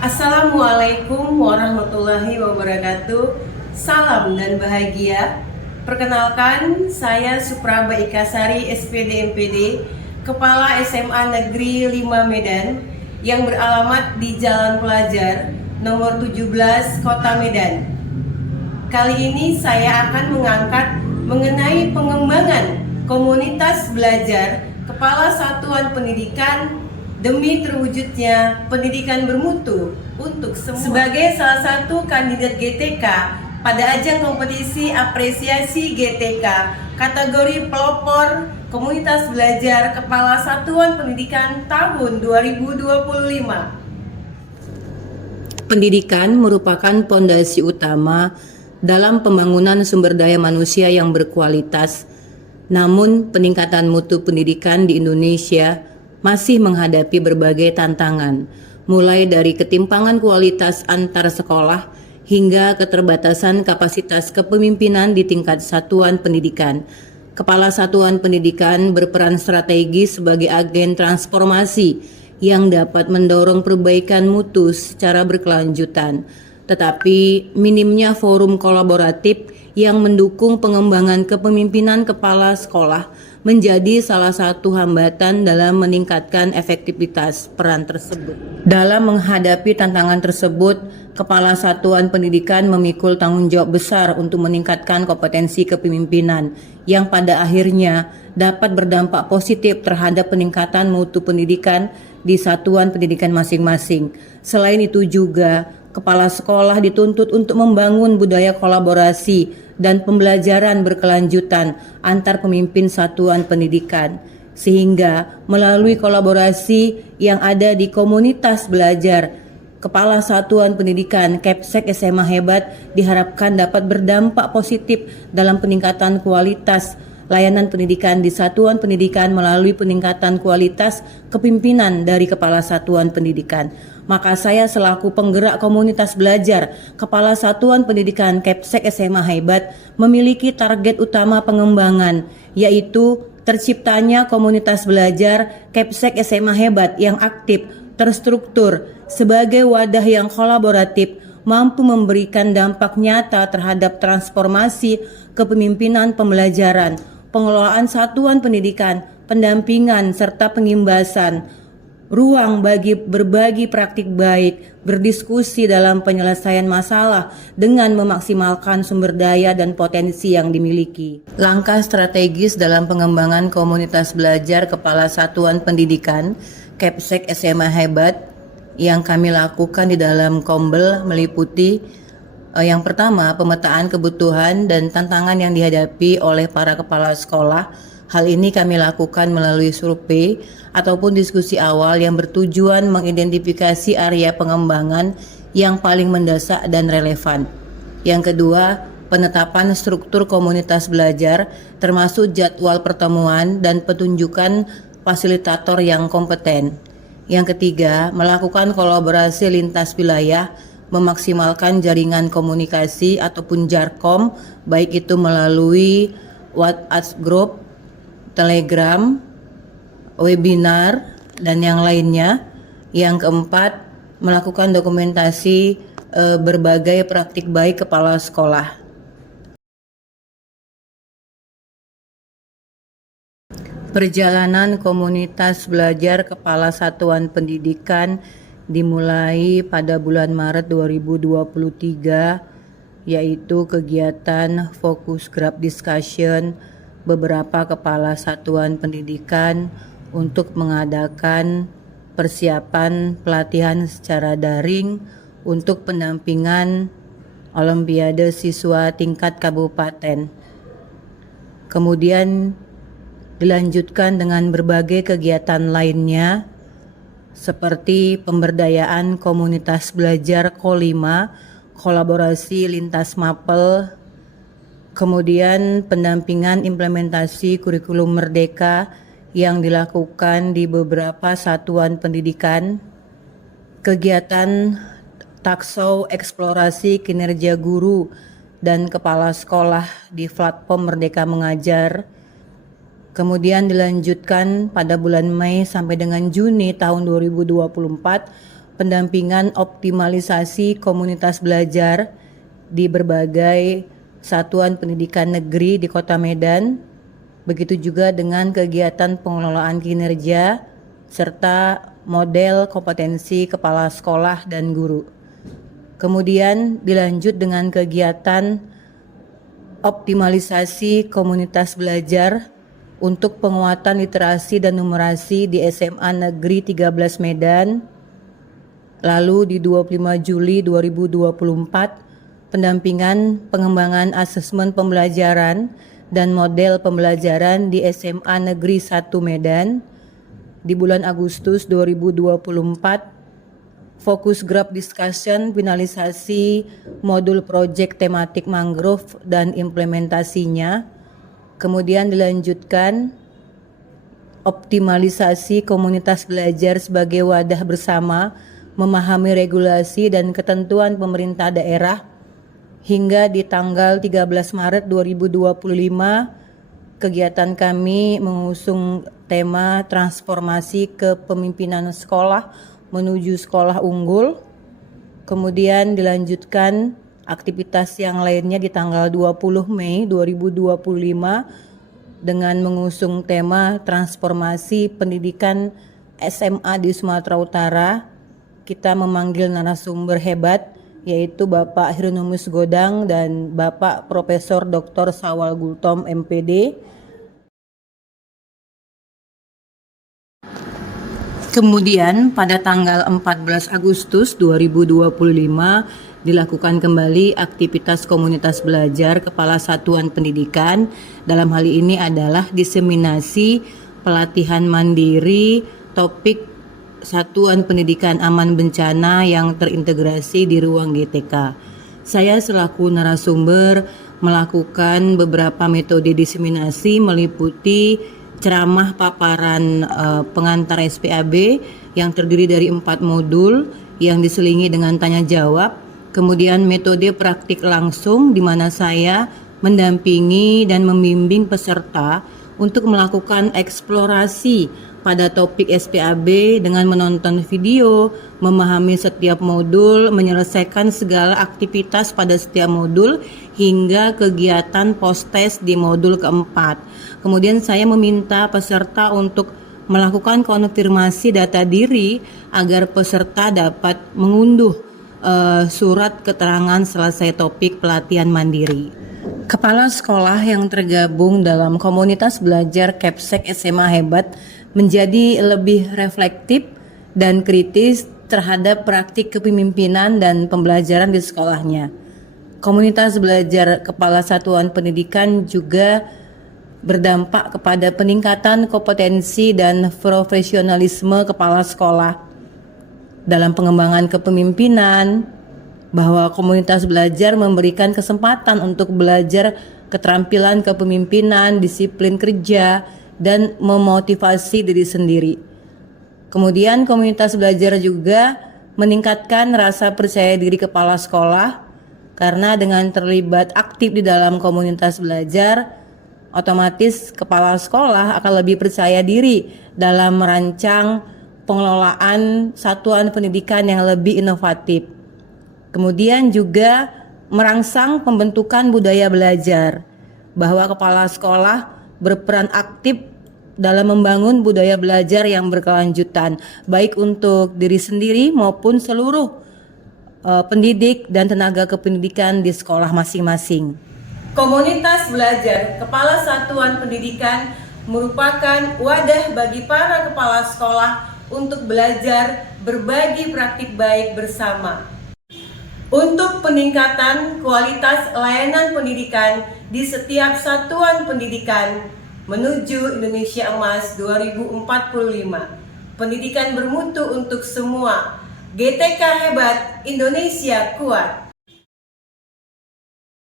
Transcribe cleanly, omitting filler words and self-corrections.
Assalamualaikum warahmatullahi wabarakatuh. Salam dan bahagia. Perkenalkan, saya Supraba Ikasari SPD MPD, Kepala SMA Negeri 5 Medan, yang beralamat di Jalan Pelajar, nomor 17, Kota Medan. Kali ini saya akan mengangkat mengenai pengembangan komunitas belajar Kepala Satuan Pendidikan demi terwujudnya pendidikan bermutu untuk semua. Sebagai salah satu kandidat GTK pada ajang kompetisi apresiasi GTK kategori pelopor komunitas belajar Kepala Satuan Pendidikan tahun 2025. Pendidikan merupakan pondasi utama dalam pembangunan sumber daya manusia yang berkualitas. Namun, peningkatan mutu pendidikan di Indonesia masih menghadapi berbagai tantangan, mulai dari ketimpangan kualitas antar sekolah hingga keterbatasan kapasitas kepemimpinan di tingkat satuan pendidikan. Kepala Satuan Pendidikan berperan strategis sebagai agen transformasi yang dapat mendorong perbaikan mutu secara berkelanjutan. Tetapi minimnya forum kolaboratif yang mendukung pengembangan kepemimpinan kepala sekolah menjadi salah satu hambatan dalam meningkatkan efektivitas peran tersebut. Dalam menghadapi tantangan tersebut, Kepala Satuan Pendidikan memikul tanggung jawab besar untuk meningkatkan kompetensi kepemimpinan yang pada akhirnya dapat berdampak positif terhadap peningkatan mutu pendidikan di satuan pendidikan masing-masing. Selain itu juga, kepala sekolah dituntut untuk membangun budaya kolaborasi dan pembelajaran berkelanjutan antar pemimpin satuan pendidikan, sehingga melalui kolaborasi yang ada di komunitas belajar, Kepala Satuan Pendidikan Kepsek SMA Hebat diharapkan dapat berdampak positif dalam peningkatan kualitas layanan pendidikan di satuan pendidikan melalui peningkatan kualitas kepemimpinan dari Kepala Satuan Pendidikan. Maka saya selaku penggerak komunitas belajar Kepala Satuan Pendidikan Kepsek SMA Hebat memiliki target utama pengembangan, yaitu terciptanya komunitas belajar Kepsek SMA Hebat yang aktif, terstruktur, sebagai wadah yang kolaboratif, mampu memberikan dampak nyata terhadap transformasi kepemimpinan pembelajaran, pengelolaan satuan pendidikan, pendampingan, serta pengimbasan, ruang bagi berbagi praktik baik, berdiskusi dalam penyelesaian masalah dengan memaksimalkan sumber daya dan potensi yang dimiliki. Langkah strategis dalam pengembangan komunitas belajar Kepala Satuan Pendidikan Kepsek SMA Hebat yang kami lakukan di dalam Kombel meliputi yang pertama, pemetaan kebutuhan dan tantangan yang dihadapi oleh para kepala sekolah. Hal ini kami lakukan melalui survei ataupun diskusi awal yang bertujuan mengidentifikasi area pengembangan yang paling mendesak dan relevan. Yang kedua, penetapan struktur komunitas belajar termasuk jadwal pertemuan dan petunjukan fasilitator yang kompeten. Yang ketiga, melakukan kolaborasi lintas wilayah, memaksimalkan jaringan komunikasi ataupun JARKOM, baik itu melalui WhatsApp group, Telegram, webinar, dan yang lainnya. Yang keempat, melakukan dokumentasi berbagai praktik baik kepala sekolah. Perjalanan komunitas belajar Kepala Satuan Pendidikan dimulai pada bulan Maret 2023, yaitu kegiatan fokus group discussion beberapa kepala satuan pendidikan untuk mengadakan persiapan pelatihan secara daring untuk pendampingan Olimpiade Siswa tingkat kabupaten. Kemudian dilanjutkan dengan berbagai kegiatan lainnya seperti pemberdayaan komunitas belajar Ko5, kolaborasi lintas mapel, kemudian pendampingan implementasi kurikulum merdeka yang dilakukan di beberapa satuan pendidikan, kegiatan takshow eksplorasi kinerja guru dan kepala sekolah di platform Merdeka Mengajar. Kemudian dilanjutkan pada bulan Mei sampai dengan Juni tahun 2024 pendampingan optimalisasi komunitas belajar di berbagai satuan pendidikan negeri di Kota Medan, begitu juga dengan kegiatan pengelolaan kinerja serta model kompetensi kepala sekolah dan guru. Kemudian dilanjut dengan kegiatan optimalisasi komunitas belajar untuk penguatan literasi dan numerasi di SMA Negeri 13 Medan. Lalu di 25 Juli 2024, pendampingan pengembangan asesmen pembelajaran dan model pembelajaran di SMA Negeri 1 Medan. Di bulan Agustus 2024, fokus group discussion finalisasi modul proyek tematik mangrove dan implementasinya. Kemudian dilanjutkan optimalisasi komunitas belajar sebagai wadah bersama memahami regulasi dan ketentuan pemerintah daerah. Hingga di tanggal 13 Maret 2025, kegiatan kami mengusung tema transformasi kepemimpinan sekolah menuju sekolah unggul. Kemudian dilanjutkan aktivitas yang lainnya di tanggal 20 Mei 2025 dengan mengusung tema transformasi pendidikan SMA di Sumatera Utara. Kita memanggil narasumber hebat, yaitu Bapak Hieronymus Godang dan Bapak Profesor Dr. Sawal Gultom MPD. Kemudian pada tanggal 14 Agustus 2025 dilakukan kembali aktivitas komunitas belajar Kepala Satuan Pendidikan. Dalam hal ini adalah diseminasi pelatihan mandiri topik Satuan Pendidikan Aman Bencana yang terintegrasi di ruang GTK. Saya selaku narasumber melakukan beberapa metode diseminasi meliputi ceramah paparan pengantar SPAB yang terdiri dari 4 modul yang diselingi dengan tanya jawab. Kemudian metode praktik langsung di mana saya mendampingi dan membimbing peserta untuk melakukan eksplorasi pada topik SPAB dengan menonton video, memahami setiap modul, menyelesaikan segala aktivitas pada setiap modul hingga kegiatan post-test di modul keempat. Kemudian saya meminta peserta untuk melakukan konfirmasi data diri agar peserta dapat mengunduh surat keterangan selesai topik pelatihan mandiri. Kepala sekolah yang tergabung dalam komunitas belajar Kepsek SMA Hebat menjadi lebih reflektif dan kritis terhadap praktik kepemimpinan dan pembelajaran di sekolahnya. Komunitas belajar Kepala Satuan Pendidikan juga berdampak kepada peningkatan kompetensi dan profesionalisme kepala sekolah dalam pengembangan kepemimpinan, bahwa komunitas belajar memberikan kesempatan untuk belajar keterampilan kepemimpinan, disiplin kerja, dan memotivasi diri sendiri. Kemudian komunitas belajar juga meningkatkan rasa percaya diri kepala sekolah karena dengan terlibat aktif di dalam komunitas belajar, otomatis kepala sekolah akan lebih percaya diri dalam merancang pengelolaan satuan pendidikan yang lebih inovatif. Kemudian juga merangsang pembentukan budaya belajar, bahwa kepala sekolah berperan aktif dalam membangun budaya belajar yang berkelanjutan, baik untuk diri sendiri maupun seluruh pendidik dan tenaga kependidikan di sekolah masing-masing. Komunitas belajar Kepala Satuan Pendidikan merupakan wadah bagi para kepala sekolah untuk belajar berbagi praktik baik bersama. Untuk peningkatan kualitas layanan pendidikan di setiap satuan pendidikan menuju Indonesia Emas 2045. Pendidikan bermutu untuk semua. GTK hebat, Indonesia kuat.